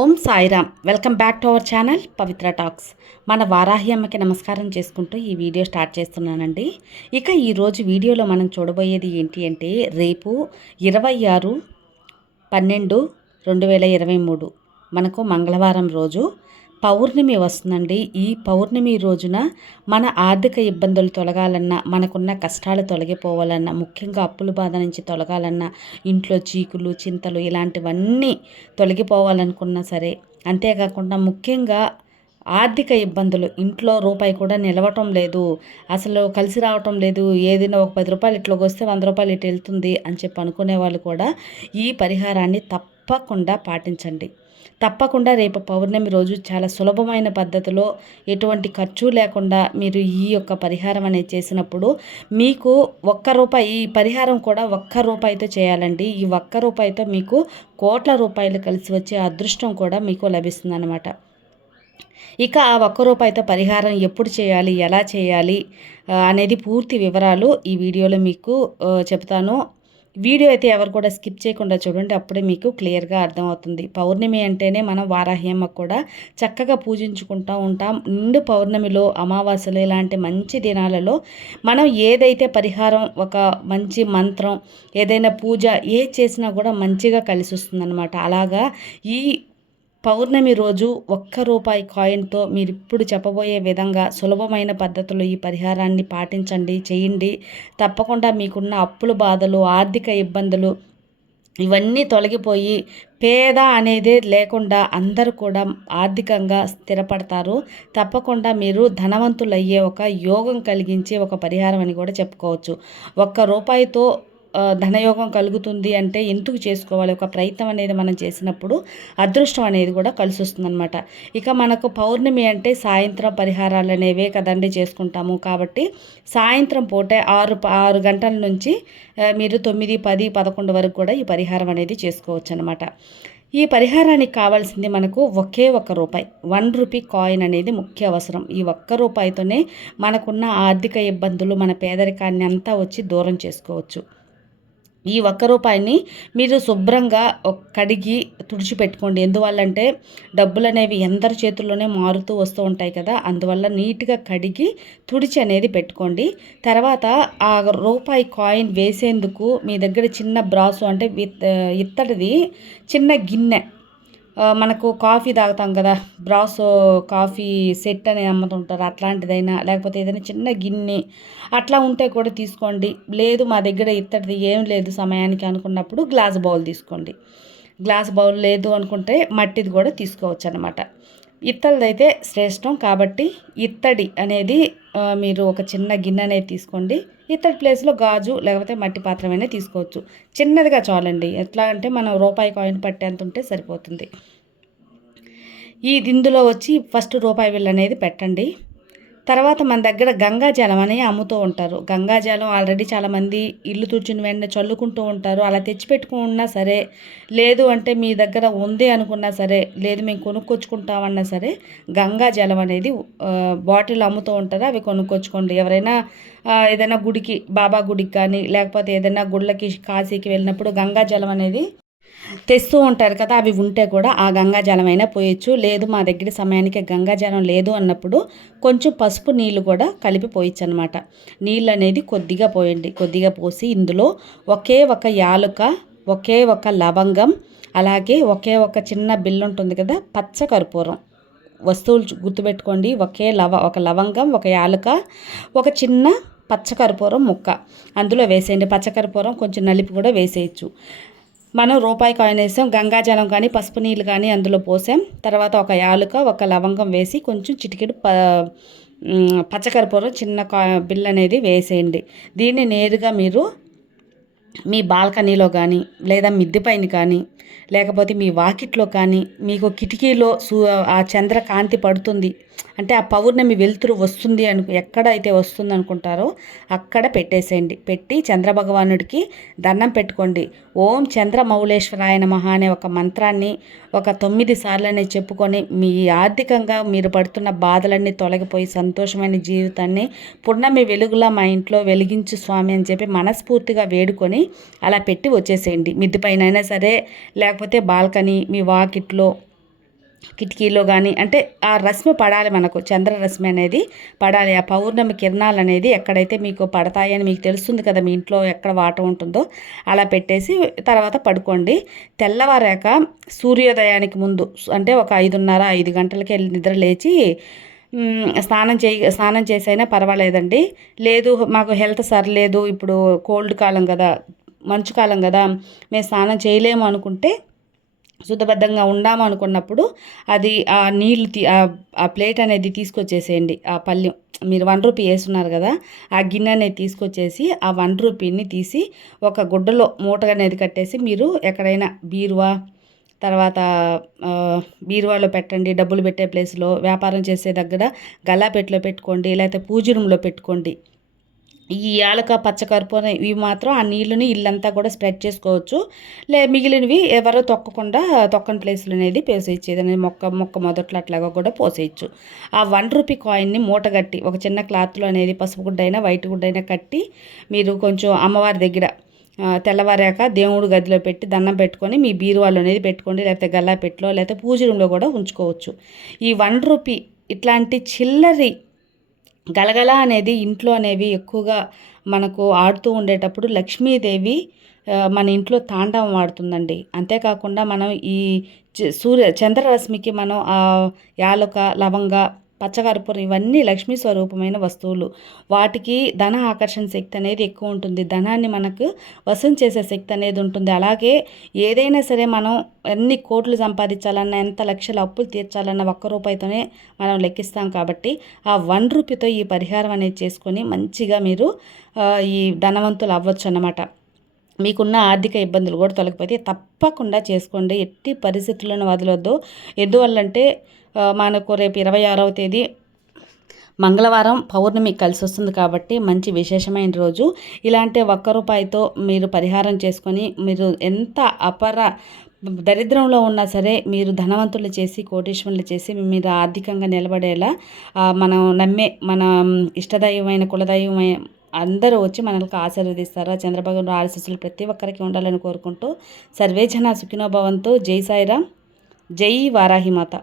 Om Sairam. Welcome back to our channel Pavitra talks. మన వారాహి అమ్మకి నమస్కారం చేసుకుంటూ ఈ వీడియో స్టార్ట్ చేస్తున్నానండి. ఇక ఈరోజు వీడియోలో మనం చూడబోయేది ఏంటి అంటే రేపు ఇరవై ఆరు పన్నెండు రెండు వేల ఇరవై మూడు. మనకు మంగళవారం రోజు పౌర్ణమి వస్తుందండి. ఈ పౌర్ణమి రోజున మన ఆర్థిక ఇబ్బందులు తొలగాలన్నా మనకున్న కష్టాలు తొలగిపోవాలన్నా ముఖ్యంగా అప్పుల బాధ నుంచి తొలగాలన్నా ఇంట్లో చీకులు చింతలు ఇలాంటివన్నీ తొలగిపోవాలనుకున్నా సరే అంతేకాకుండా ముఖ్యంగా ఆర్థిక ఇబ్బందులు ఇంట్లో రూపాయి కూడా నిలవటం లేదు అసలు కలిసి రావటం లేదు ఏదైనా ఒక పది రూపాయలు ఇట్లోకి వస్తే వంద రూపాయలు ఇటు వెళ్తుంది అని చెప్పి అనుకునే వాళ్ళు కూడా ఈ పరిహారాన్ని తప్పకుండా పాటించండి. తప్పకుండా రేపు పౌర్ణమి రోజు చాలా సులభమైన పద్ధతిలో ఎటువంటి ఖర్చు లేకుండా మీరు ఈ యొక్క పరిహారం అనేది చేసినప్పుడు మీకు ఒక్క రూపాయి ఈ పరిహారం కూడా ఒక్క రూపాయితో చేయాలండి. ఈ ఒక్క రూపాయితో మీకు కోట్ల రూపాయలు కలిసి వచ్చే అదృష్టం కూడా మీకు లభిస్తుంది ఇక ఆ ఒక్క రూపాయితో పరిహారం ఎప్పుడు చేయాలి ఎలా చేయాలి అనేది పూర్తి వివరాలు ఈ వీడియోలో మీకు చెప్తాను వీడియో అయితే ఎవరు కూడా స్కిప్ చేయకుండా చూడండి. అప్పుడే మీకు క్లియర్గా అర్థమవుతుంది. పౌర్ణమి అంటేనే మనం వారాహ్యమ్మ కూడా చక్కగా పూజించుకుంటూ ఉంటాం. నిండు పౌర్ణమిలో అమావాస్యలు ఇలాంటి మంచి దినాలలో మనం ఏదైతే పరిహారం ఒక మంచి మంత్రం ఏదైనా పూజ ఏ చేసినా కూడా మంచిగా కలిసి వస్తుందన్నమాట. అలాగా ఈ పౌర్ణమి రోజు ఒక్క రూపాయి కాయిన్తో మీరు ఇప్పుడు చెప్పబోయే విధంగా సులభమైన పద్ధతులు ఈ పరిహారాన్ని పాటించండి చేయండి. తప్పకుండా మీకున్న అప్పుల బాధలు ఆర్థిక ఇబ్బందులు ఇవన్నీ తొలగిపోయి పేద అనేది లేకుండా అందరూ కూడా ఆర్థికంగా స్థిరపడతారు. తప్పకుండా మీరు ధనవంతులయ్యే ఒక యోగం కలిగించే ఒక పరిహారం అని కూడా చెప్పుకోవచ్చు. ఒక్క రూపాయితో ధనయోగం కలుగుతుంది అంటే ఎందుకు చేసుకోవాలి? ఒక ప్రయత్నం అనేది మనం చేసినప్పుడు అదృష్టం అనేది కూడా కలిసి వస్తుందన్నమాట ఇక మనకు పౌర్ణమి అంటే సాయంత్రం పరిహారాలు అనేవే కదండి చేసుకుంటాము. కాబట్టి సాయంత్రం పూటే ఆరు ఆరు గంటల నుంచి మీరు తొమ్మిది పది పదకొండు వరకు కూడా ఈ పరిహారం అనేది చేసుకోవచ్చు అనమాట ఈ పరిహారానికి కావాల్సింది మనకు ఒకే ఒక రూపాయి. వన్ రూపీ కాయిన్ అనేది ముఖ్య అవసరం. ఈ ఒక్క రూపాయితోనే మనకున్న ఆర్థిక ఇబ్బందులు మన పేదరికాన్ని అంతా వచ్చి దూరం చేసుకోవచ్చు. ఈ ఒక్క రూపాయిని మీరు శుభ్రంగా కడిగి తుడిచిపెట్టుకోండి. ఎందువల్లంటే డబ్బులు అనేవి ఎందరి చేతుల్లోనే మారుతూ వస్తూ ఉంటాయి కదా అందువల్ల నీట్గా కడిగి తుడిచి అనేది పెట్టుకోండి. తర్వాత ఆ రూపాయి కాయిన్ వేసేందుకు మీ దగ్గర చిన్న బ్రాసు అంటే ఇత్తడిది చిన్న గిన్నె మనకు కాఫీ తాగుతాం కదా బ్రాసో కాఫీ సెట్ అని అమ్ముతుంటారు అట్లాంటిదైనా లేకపోతే ఏదైనా చిన్న గిన్నె అట్లా ఉంటే కూడా తీసుకోండి. లేదు మా దగ్గర ఇత్తడిది ఏం లేదు సమయానికి అనుకున్నప్పుడు గ్లాస్ బౌల్ తీసుకోండి. గ్లాస్ బౌల్ లేదు అనుకుంటే మట్టిది కూడా తీసుకోవచ్చు అనమాట ఇత్తడిదైతే శ్రేష్టం కాబట్టి ఇత్తడి అనేది మీరు ఒక చిన్న గిన్నె అనేది తీసుకోండి. ఇత్తడి ప్లేస్లో గాజు లేకపోతే మట్టి పాత్రమైనా తీసుకోవచ్చు. చిన్నదిగా చాలండి. ఎట్లా అంటే మనం రూపాయి కాయిన్ పట్టేంత ఉంటే సరిపోతుంది. ఈ ఇందులో వచ్చి ఫస్ట్ రూపాయి బిల్ అనేది పెట్టండి. తర్వాత మన దగ్గర గంగాజలం అని అమ్ముతూ ఉంటారు. గంగాజలం ఆల్రెడీ చాలామంది ఇల్లు తుడిచిన వెంటనే చల్లుకుంటూ ఉంటారు. అలా తెచ్చిపెట్టుకున్నా సరే లేదు అంటే మీ దగ్గర ఉంది అనుకున్నా సరే లేదు మేము కొనుక్కొచ్చుకుంటామన్నా సరే గంగాజలం అనేది బాటిల్ అమ్ముతూ ఉంటారు. అవి కొనుక్కొచ్చుకోండి. ఎవరైనా ఏదైనా గుడికి బాబా గుడికి కానీ లేకపోతే ఏదైనా గుళ్ళకి కాశీకి వెళ్ళినప్పుడు గంగాజలం అనేది తెస్తూ ఉంటారు కదా అవి ఉంటే కూడా ఆ గంగాజలం అయినా పోయొచ్చు. లేదు మా దగ్గర సమయానికి గంగాజలం లేదు అన్నప్పుడు కొంచెం పసుపు నీళ్ళు కూడా కలిపి పోయచ్చు అనమాట నీళ్ళు అనేది కొద్దిగా పోయండి. కొద్దిగా పోసి ఇందులో ఒకే ఒక యాలుక ఒకే ఒక లవంగం అలాగే ఒకే ఒక చిన్న బిల్లు ఉంటుంది కదా పచ్చ కర్పూరం వస్తువులు గుర్తుపెట్టుకోండి ఒకే లవ ఒక లవంగం ఒక యాలుక ఒక చిన్న పచ్చకర్పూరం ముక్క. అందులో వేసేయండి. పచ్చకర్పూరం కొంచెం నలిపి కూడా వేసేయచ్చు. మనం రూపాయి కాయిన్ వేసాం గంగాజలం కానీ పసుపు నీళ్ళు కానీ అందులో పోసాం. తర్వాత ఒక యాలుక ఒక లవంగం వేసి కొంచెం చిటికెడు ప పచ్చకర్పూరం చిన్న కా బిల్ అనేది వేసేయండి. దీన్ని నేరుగా మీరు మీ బాల్కనీలో కానీ లేదా మిద్దె పైన కానీ లేకపోతే మీ వాకిట్లో కానీ మీకు కిటికీలో సూ ఆ చంద్రకాంతి పడుతుంది. అంటే ఆ పౌర్ణమి వెలుతురు వస్తుంది అను ఎక్కడైతే వస్తుంది అనుకుంటారో అక్కడ పెట్టేసేయండి. పెట్టి చంద్రభగవానుడికి దండం పెట్టుకోండి. ఓం చంద్రమౌళేశ్వరాయన మహా అనే ఒక మంత్రాన్ని ఒక తొమ్మిది సార్లు చెప్పుకొని మీ ఆర్థికంగా మీరు పడుతున్న బాధలన్నీ తొలగిపోయి సంతోషమైన జీవితాన్ని పూర్ణమి వెలుగులా మా ఇంట్లో వెలిగించు స్వామి అని చెప్పి మనస్ఫూర్తిగా వేడుకొని అలా పెట్టి వచ్చేసేయండి. మిద్ది పైన అయినా సరే లేకపోతే బాల్కనీ మీ వాకిట్లో కిటికీలో కానీ అంటే ఆ రశ్మి పడాలి మనకు చంద్రరశ్మి అనేది పడాలి. ఆ పౌర్ణమి కిరణాలు అనేది ఎక్కడైతే మీకు పడతాయని మీకు తెలుస్తుంది కదా మీ ఇంట్లో ఎక్కడ వాటర్ ఉంటుందో అలా పెట్టేసి తర్వాత పడుకోండి. తెల్లవారాక సూర్యోదయానికి ముందు అంటే ఒక ఐదున్నర ఐదు గంటలకి వెళ్ళి నిద్ర లేచి స్నానం చేయ స్నానం చేసైనా పర్వాలేదండి. లేదు మాకు హెల్త్ సర్లేదు ఇప్పుడు కోల్డ్ కాలం కదా మంచు కాలం కదా మేము స్నానం చేయలేము అనుకుంటే శుద్ధబద్ధంగా ఉండాము అనుకున్నప్పుడు అది ఆ నీళ్ళు తీ ఆ- ఆ ప్లేట్ అనేది తీసుకొచ్చేసేయండి ఆ పళ్ళెం. మీరు వన్ రూపీ వేస్తున్నారు కదా ఆ గిన్నె అనేది తీసుకొచ్చేసి ఆ వన్ రూపీని తీసి ఒక గుడ్డలో మూట అనేది కట్టేసి మీరు ఎక్కడైనా బీరువా తర్వాత బీరువాలో పెట్టండి డబ్బులు పెట్టే ప్లేస్లో వ్యాపారం చేసే దగ్గర గల్లాపెట్లో పెట్టుకోండి లేకపోతే పూజ రూమ్లో పెట్టుకోండి. ఈ యాలక పచ్చకర్పూరం ఇవి మాత్రం ఆ నీళ్ళని ఇల్లంతా కూడా స్ప్రెడ్ చేసుకోవచ్చు. లే మిగిలినవి ఎవరో తొక్కకుండా తొక్కని ప్లేస్లు అనేది పోసేయచ్చు. ఏదైనా మొక్క మొక్క మొదట్లో అట్లాగా కూడా పోసేయచ్చు. ఆ వన్ రూపీ కాయిన్ని మూటగట్టి ఒక చిన్న క్లాత్లో అనేది పసుపు గుడ్డైనా వైట్ గుడ్డైనా కట్టి మీరు కొంచెం అమ్మవారి దగ్గర తెల్లవారాక దేవుడు గదిలో పెట్టి దండం పెట్టుకొని మీ బీరువాలో అనేది పెట్టుకోండి లేకపోతే గల్లా పెట్టిలో లేకపోతే పూజ రూమ్లో కూడా ఉంచుకోవచ్చు. ఈ వన్ రూపీ ఇట్లాంటి చిల్లరి గలగల అనేది ఇంట్లో అనేవి ఎక్కువగా మనకు ఆడుతూ ఉండేటప్పుడు లక్ష్మీదేవి మన ఇంట్లో తాండవం ఆడుతుందండి అంతేకాకుండా మనం ఈ చ- సూర్య చంద్రరశ్మికి మనం ఆ యాలక లవంగ పచ్చకర్పూరం ఇవన్నీ లక్ష్మీ స్వరూపమైన వస్తువులు. వాటికి ధన ఆకర్షణ శక్తి అనేది ఎక్కువ ఉంటుంది. ధనాన్ని మనకు వసం చేసే శక్తి అనేది ఉంటుంది. అలాగే ఏదైనా సరే మనం ఎన్ని కోట్లు సంపాదించాలన్నా ఎంత లక్షల అప్పులు తీర్చాలన్న ఒక్క రూపాయితోనే మనం లెక్కిస్తాం కాబట్టి ఆ వన్ రూపీతో ఈ పరిహారం అనేది చేసుకొని మంచిగా మీరు ఈ ధనవంతులు అవ్వచ్చు అన్నమాట. మీకున్న ఆర్థిక ఇబ్బందులు కూడా తొలగిపోతే తప్పకుండా చేసుకోండి. ఎట్టి పరిస్థితులను వదలొద్దు. ఎందువల్లంటే మనకు రేపు ఇరవై ఆరవ తేదీ మంగళవారం పౌర్ణమి కలిసి వస్తుంది కాబట్టి మంచి విశేషమైన రోజు. ఇలాంటి ఒక్క రూపాయితో మీరు పరిహారం చేసుకొని మీరు ఎంత అపర దరిద్రంలో ఉన్నా సరే మీరు ధనవంతులు చేసి కోటీశ్వరులు చేసి మీరు ఆర్థికంగా నిలబడేలా మనం నమ్మే మన ఇష్టదైవమైన కులదైవమైన అందరూ వచ్చి మనల్ని ఆశీర్వదిస్తారు. ఆ చంద్రబాబు ఆశీస్సులు ప్రతి ఒక్కరికి ఉండాలని కోరుకుంటూ సర్వే జన సుఖినోభవంతో జై సాయిరామ్ జై వారాహిమాత